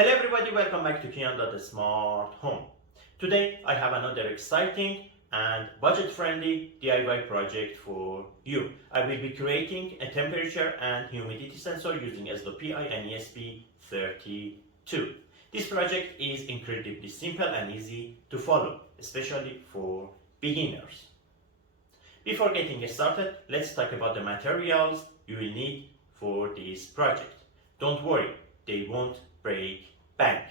Hello everybody, welcome back to Kianda the Smart Home. Today I have another exciting and budget-friendly DIY project for you. I will be creating a temperature and humidity sensor using EzloPi and ESP32. This project is incredibly simple and easy to follow, especially for beginners. Before getting started, let's talk about the materials you will need for this project. Don't worry, they won't break bank.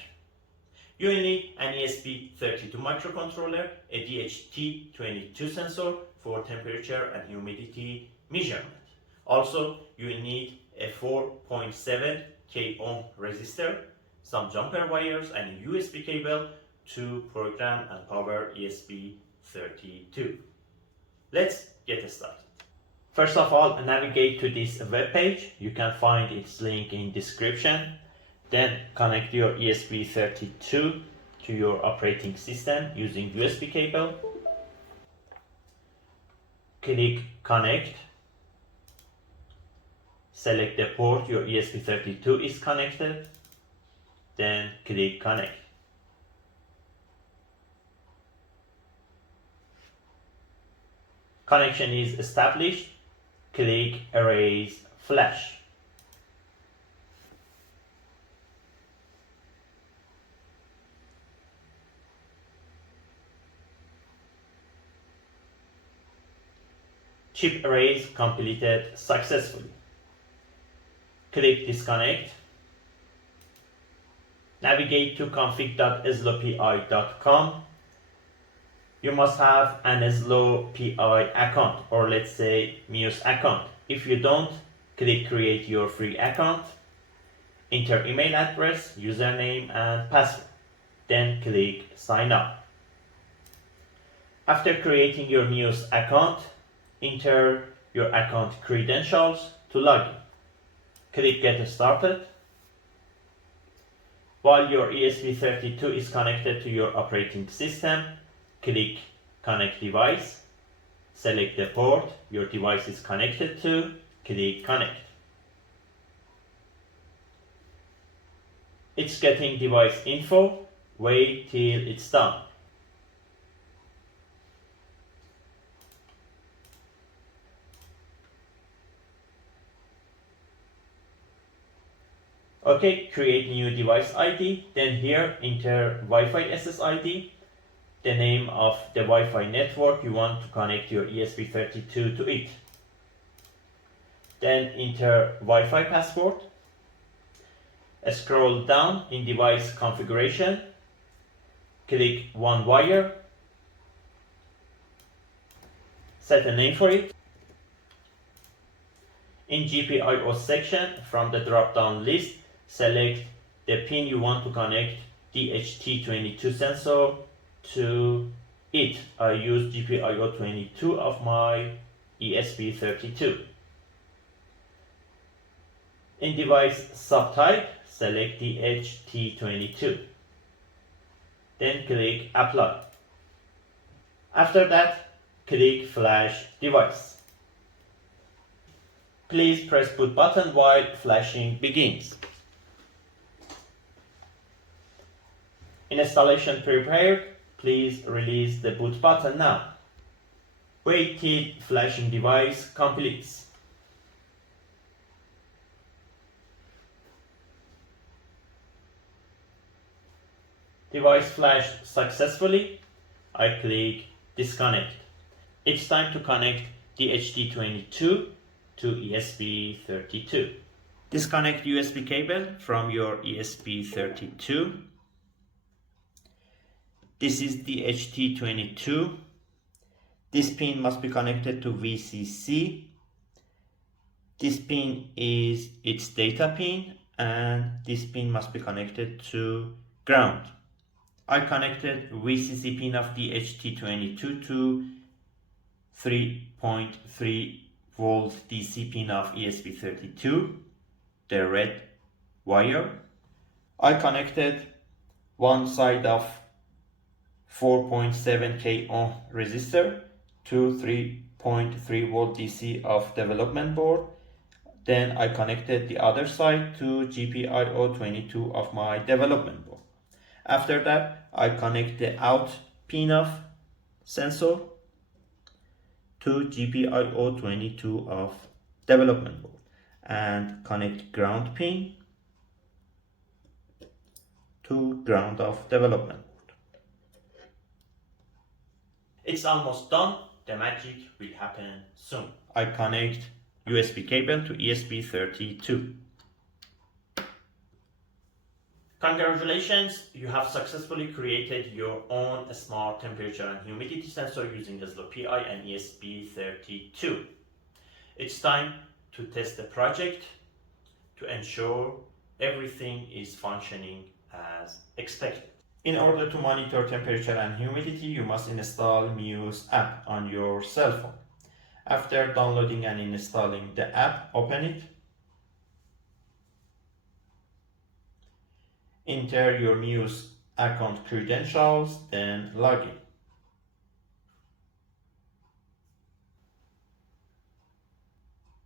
You will need an ESP32 microcontroller, a DHT22 sensor for temperature and humidity measurement. Also, you will need a 4.7 k ohm resistor, some jumper wires, and a USB cable to program and power ESP32. Let's get started. First of all, navigate to this web page. You can find its link in description. Then connect your ESP32 to your operating system using USB cable. Click Connect. Select the port your ESP32 is connected. Then click Connect. Connection is established. Click Erase Flash. Chip erase completed successfully. Click Disconnect. Navigate to config.ezlopi.com. You must have an EzloPi account, or let's say Muse account. If you don't, click Create your free account. Enter email address, username and password. Then click Sign up. After creating your Muse account, enter your account credentials to log in. Click Get Started. While your ESP32 is connected to your operating system, click Connect Device. Select the port your device is connected to. Click Connect. It's getting device info. Wait till it's done. Okay, create new device ID. Then here enter Wi-Fi SSID, the name of the Wi-Fi network you want to connect your ESP32 to it. Then enter Wi-Fi password. Scroll down in device configuration. Click one wire. Set a name for it. In GPIO section, from the drop-down list, select the pin you want to connect DHT22 sensor to it. I use GPIO 22 of my ESP32. In device subtype, select DHT22. Then click Apply. After that, click Flash Device. Please press boot button while flashing begins. Installation prepared. Please release the boot button now. Wait till flashing device completes. Device flashed successfully. I click Disconnect. It's time to connect DHT22 to ESP32. Disconnect USB cable from your ESP32. This is DHT22. This pin must be connected to VCC. This pin is its data pin, and this pin must be connected to ground. I connected VCC pin of DHT22 to 3.3 volt DC pin of ESP32, the red wire. I connected one side of 4.7 k ohm resistor to 3.3 volt DC of development board. Then I connected the other side to GPIO22 of my development board. After that, I connect the out pin of sensor to GPIO22 of development board and connect ground pin to ground of development board. It's almost done. The magic will happen soon. I connect USB cable to ESP32. Congratulations, you have successfully created your own smart temperature and humidity sensor using EzloPi and ESP32. It's time to test the project to ensure everything is functioning as expected. In order to monitor temperature and humidity, you must install Muse app on your cell phone. After downloading and installing the app, open it. Enter your Muse account credentials, then log in.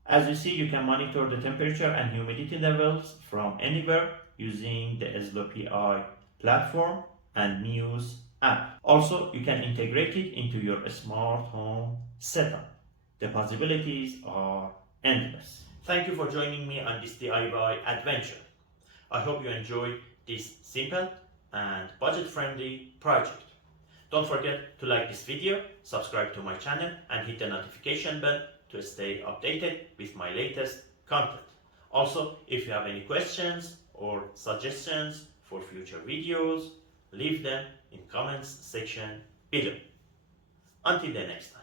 As you see, you can monitor the temperature and humidity levels from anywhere using the EzloPi platform and Muse app. Also, you can integrate it into your smart home setup. The possibilities are endless. Thank you for joining me on this DIY adventure. I hope you enjoyed this simple and budget-friendly project. Don't forget to like this video, subscribe to my channel, and hit the notification bell to stay updated with my latest content. Also, if you have any questions or suggestions for future videos, leave them in comments section below. Until the next time.